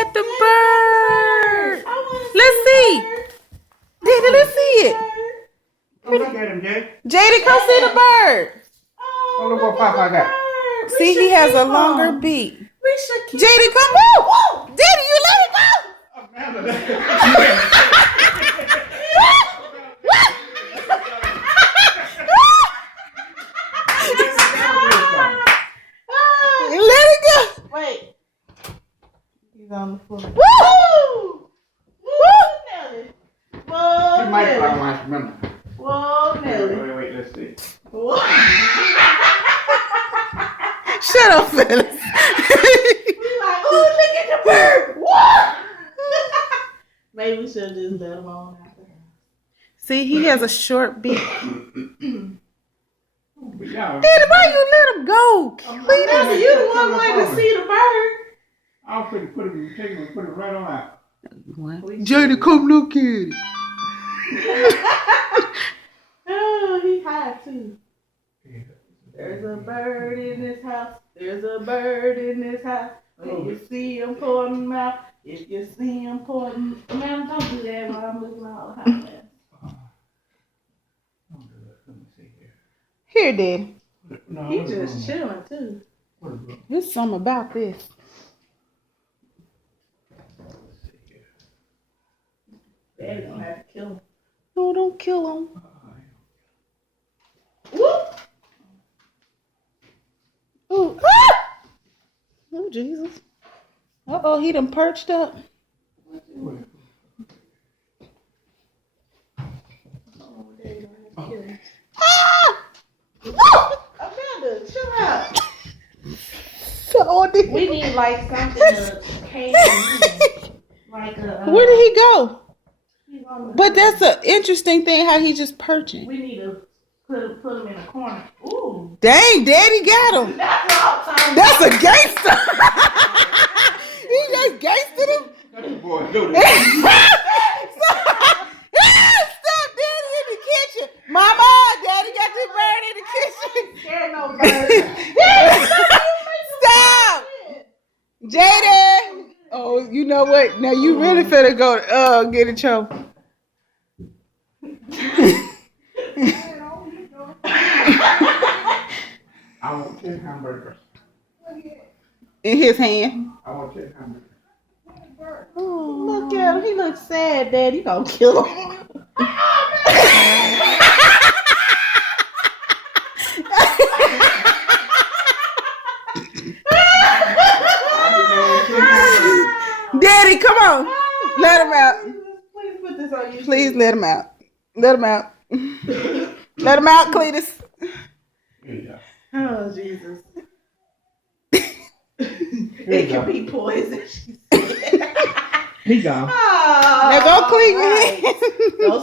at the bird. Let's see. Daddy, let's see it. Come look at him, Jay. JD, come see the bird. Oh, look what Papa got. See, he has a longer beak. We should keep JD, come on. Daddy, you let it go. Let it go. Wait. He's on the floor. Woo! Woo, Nelly. Whoa, You might Nelly. fly my remember. Whoa, Nelly. Wait, let's see. Whoa. Shut up, Phyllis. We like, oh, look at the bird. Whoa. Maybe we should just let him on out there. See, he has a short beak. But y'all, Daddy, why you let him go? Nelly, you the one wanting to see the bird. I'll put him, take him and put him right on out. JD, come look at it. Oh, he high too. There's a bird in this house. There's a bird in this house. If you see him pour him out, if you see him pour him, man, don't do that while I'm looking all the house, man. Let me see here. Here, Daddy. No, He just chilling too. There's something about this. Daddy gonna have to kill him. No, don't kill him. Whoop! Ooh. Ah! Oh, Jesus. Uh-oh, he done perched up. Oh, Daddy gonna have to kill him. Ah! Amanda, chill out. Oh, did We need like something to cage him. Like a. Where did he go? He's on the- But that's an interesting thing how he's just perching. We need to put him in a corner. Ooh. Dang, Daddy got him. That's what I'm talking about. That's a gangster. He just gangsted him. That's the boy. Do this. Stop, Daddy in the kitchen. Mama, Daddy got this bird in the kitchen. Scared no bird. Stop. Jaden. Oh, you know what? Now you really finna go get in trouble. I want 10 hamburgers. In his hand. I want 10 hamburgers. Look at him. He looks sad, Daddy. You gonna kill him. Daddy, come on. Let him out. Please put this on you. Please let him out. Let him out. Let him out, Cletus. Yeah. Oh, Jesus. Here It you go. can be poison, she said. He gone. Oh, Now go clean your right. hands. Go